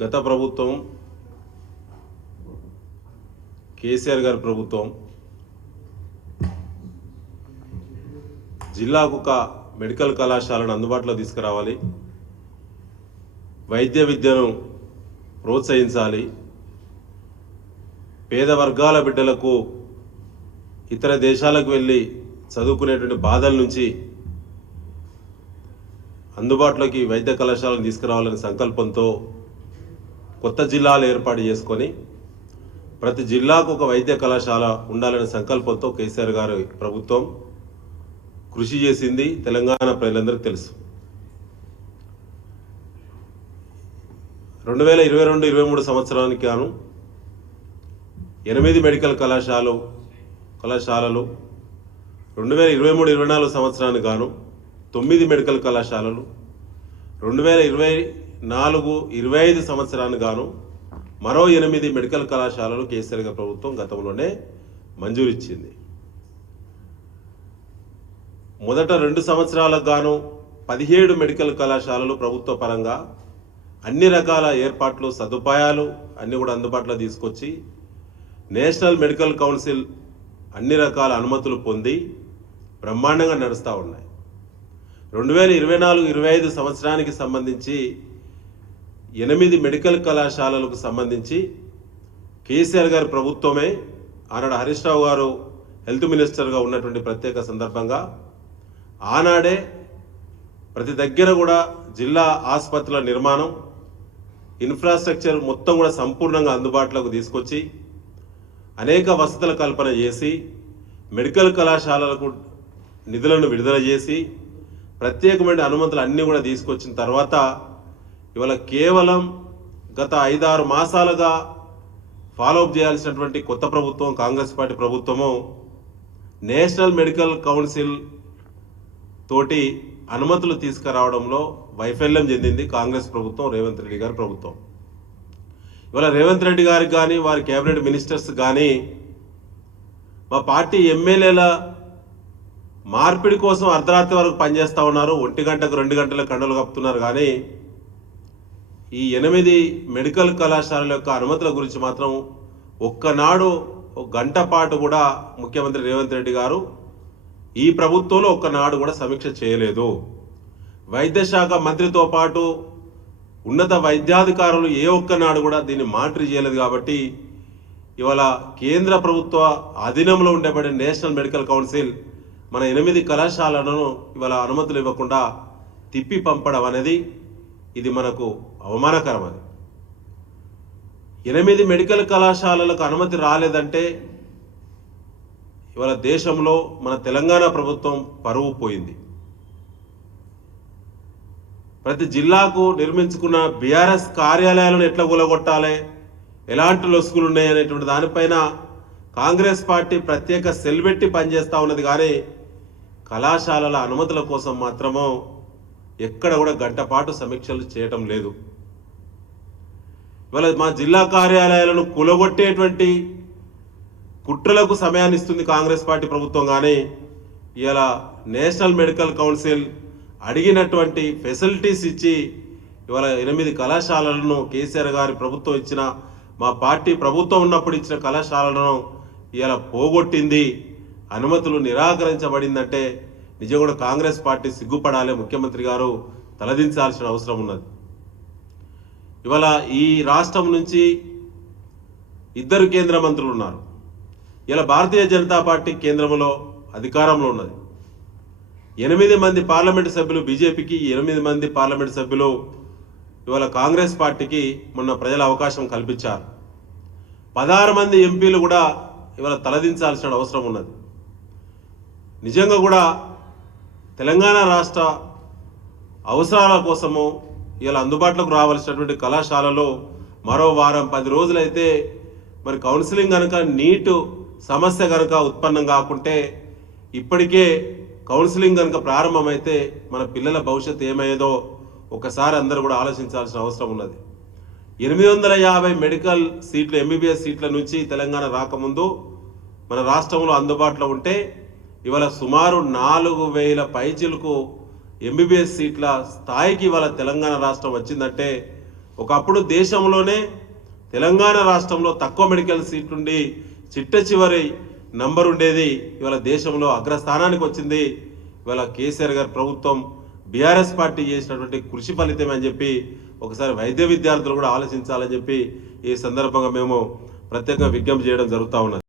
గత ప్రభుత్వం కేసీఆర్ గారి ప్రభుత్వం జిల్లాకు ఒక మెడికల్ కళాశాలను అందుబాటులో తీసుకురావాలి, వైద్య విద్యను ప్రోత్సహించాలి, పేద వర్గాల బిడ్డలకు ఇతర దేశాలకు వెళ్ళి చదువుకునేటువంటి బాధల నుంచి అందుబాటులోకి వైద్య కళాశాలను తీసుకురావాలనే సంకల్పంతో కొత్త జిల్లాలు ఏర్పాటు చేసుకొని ప్రతి జిల్లాకు ఒక వైద్య కళాశాల ఉండాలనే సంకల్పంతో కేసీఆర్ గారి ప్రభుత్వం కృషి చేసింది. తెలంగాణ ప్రజలందరికీ తెలుసు. 2022-23 సంవత్సరానికి గాను 8 మెడికల్ కళాశాలలు 2023-24 సంవత్సరానికి గాను 9 మెడికల్ కళాశాలలు 2024-25 సంవత్సరానికి గాను మరో 8 మెడికల్ కళాశాలలు కేసీఆర్ గారి ప్రభుత్వం గతంలోనే మంజూరు ఇచ్చింది. మొదట 2 సంవత్సరాలకు గాను 17 మెడికల్ కళాశాలలు ప్రభుత్వ పరంగా అన్ని రకాల ఏర్పాట్లు సదుపాయాలు అన్నీ కూడా అందుబాటులో తీసుకొచ్చి నేషనల్ మెడికల్ కౌన్సిల్ అన్ని రకాల అనుమతులు పొంది బ్రహ్మాండంగా నడుస్తూ ఉన్నాయి. 2024-25 సంవత్సరానికి సంబంధించి 8 మెడికల్ కళాశాలలకు సంబంధించి కేసీఆర్ గారి ప్రభుత్వమే ఆనాడు హరీష్ రావు గారు హెల్త్ మినిస్టర్గా ఉన్నటువంటి ప్రత్యేక సందర్భంగా ఆనాడే ప్రతి దగ్గర కూడా జిల్లా ఆసుపత్రుల నిర్మాణం ఇన్ఫ్రాస్ట్రక్చర్ మొత్తం కూడా సంపూర్ణంగా అందుబాటులోకి తీసుకొచ్చి అనేక వసతుల కల్పన చేసి మెడికల్ కళాశాలలకు నిధులను విడుదల చేసి ప్రత్యేకమైన అనుమతులు అన్నీ కూడా తీసుకొచ్చిన తర్వాత ఇవాళ కేవలం గత 5-6 మాసాలుగా ఫాలోఅప్ చేయాల్సినటువంటి కొత్త ప్రభుత్వం కాంగ్రెస్ పార్టీ ప్రభుత్వము నేషనల్ మెడికల్ కౌన్సిల్ తోటి అనుమతులు తీసుకురావడంలో వైఫల్యం చెందింది కాంగ్రెస్ ప్రభుత్వం, రేవంత్ రెడ్డి గారి ప్రభుత్వం. ఇవాళ రేవంత్ రెడ్డి గారికి కానీ వారి కేబినెట్ మినిస్టర్స్ కానీ మా పార్టీ ఎమ్మెల్యేల మార్పిడి కోసం అర్ధరాత్రి వరకు పనిచేస్తూ ఉన్నారు, 1 గంటకు 2 గంటలకు కండలు కప్పుతున్నారు. కానీ ఈ 8 మెడికల్ కళాశాలల యొక్క అనుమతుల గురించి మాత్రం ఒక్కనాడు 1 గంట పాటు కూడా ముఖ్యమంత్రి రేవంత్ రెడ్డి గారు ఈ ప్రభుత్వంలో ఒక్కనాడు కూడా సమీక్ష చేయలేదు. వైద్య శాఖ మంత్రితో పాటు ఉన్నత వైద్యాధికారులు ఏ ఒక్కనాడు కూడా దీన్ని మానిటర్ చేయలేదు. కాబట్టి ఇవాళ కేంద్ర ప్రభుత్వ అధీనంలో ఉండబడే నేషనల్ మెడికల్ కౌన్సిల్ మన 8 కళాశాలను ఇవాళ అనుమతులు ఇవ్వకుండా తిప్పి పంపడం అనేది ఇది మనకు అవమానకరం. అది 8 మెడికల్ కళాశాలలకు అనుమతి రాలేదంటే ఇవాళ దేశంలో మన తెలంగాణ ప్రభుత్వం పరువు పోయింది. ప్రతి జిల్లాకు నిర్మించుకున్న బీఆర్ఎస్ కార్యాలయాలను ఎట్లా కూలగొట్టాలి, ఎలాంటి లొసుగులు ఉన్నాయి అనేటువంటి దానిపైన కాంగ్రెస్ పార్టీ ప్రత్యేక సెల్ పెట్టి పనిచేస్తూ ఉన్నది. కానీ కళాశాలల అనుమతుల కోసం మాత్రమో ఎక్కడ కూడా గంట పాటు సమీక్షలు చేయటం లేదు. ఇవాళ మా జిల్లా కార్యాలయాలను కూలగొట్టేటువంటి కుట్రలకు సమయాన్ని ఇస్తుంది కాంగ్రెస్ పార్టీ ప్రభుత్వం. కానీ ఇలా నేషనల్ మెడికల్ కౌన్సిల్ అడిగినటువంటి ఫెసిలిటీస్ ఇచ్చి ఇవాళ 8 కళాశాలలను కేసీఆర్ గారి ప్రభుత్వం ఇచ్చిన, మా పార్టీ ప్రభుత్వం ఉన్నప్పుడు ఇచ్చిన కళాశాలను ఇలా పోగొట్టింది, అనుమతులు నిరాకరించబడిందంటే నిజంగా కూడా కాంగ్రెస్ పార్టీ సిగ్గుపడాలి, ముఖ్యమంత్రి గారు తలదించాల్సిన అవసరం ఉన్నది. ఇవాళ ఈ రాష్ట్రం నుంచి 2 కేంద్ర మంత్రులు ఉన్నారు. ఇలా భారతీయ జనతా పార్టీ కేంద్రంలో అధికారంలో ఉన్నది. 8 మంది పార్లమెంటు సభ్యులు బీజేపీకి, 8 మంది పార్లమెంటు సభ్యులు ఇవాళ కాంగ్రెస్ పార్టీకి మొన్న ప్రజల అవకాశం కల్పించారు. 16 మంది ఎంపీలు కూడా ఇవాళ తలదించాల్సిన అవసరం ఉన్నది. నిజంగా కూడా తెలంగాణ రాష్ట్ర అవసరాల కోసము ఇలా అందుబాటులోకి రావాల్సినటువంటి కళాశాలలో మరో వారం 10 రోజులైతే మరి కౌన్సిలింగ్ కనుక నీటు సమస్య కనుక ఉత్పన్నం కాకుంటే, ఇప్పటికే కౌన్సిలింగ్ కనుక ప్రారంభమైతే మన పిల్లల భవిష్యత్తు ఏమయ్యేదో ఒకసారి అందరూ కూడా ఆలోచించాల్సిన అవసరం ఉన్నది. 850 మెడికల్ సీట్లు ఎంబీబీఎస్ సీట్ల నుంచి తెలంగాణ రాకముందు మన రాష్ట్రంలో అందుబాటులో ఉంటే ఇవాళ సుమారు 4000 పైచిలకు ఎంబీబీఎస్ సీట్ల స్థాయికి ఇవాళ తెలంగాణ రాష్ట్రం వచ్చిందంటే ఒకప్పుడు దేశంలోనే తెలంగాణ రాష్ట్రంలో తక్కువ మెడికల్ సీట్లు ఉండి చిట్ట చివరి నంబర్ ఉండేది, ఇవాళ దేశంలో అగ్రస్థానానికి వచ్చింది. ఇవాళ కేసీఆర్ గారి ప్రభుత్వం బీఆర్ఎస్ పార్టీ చేసినటువంటి కృషి ఫలితమే అని చెప్పి ఒకసారి వైద్య విద్యార్థులు కూడా ఆలోచించాలని చెప్పి ఈ సందర్భంగా మేము ప్రత్యేకంగా విజ్ఞప్తి చేయడం జరుగుతూ ఉన్నది.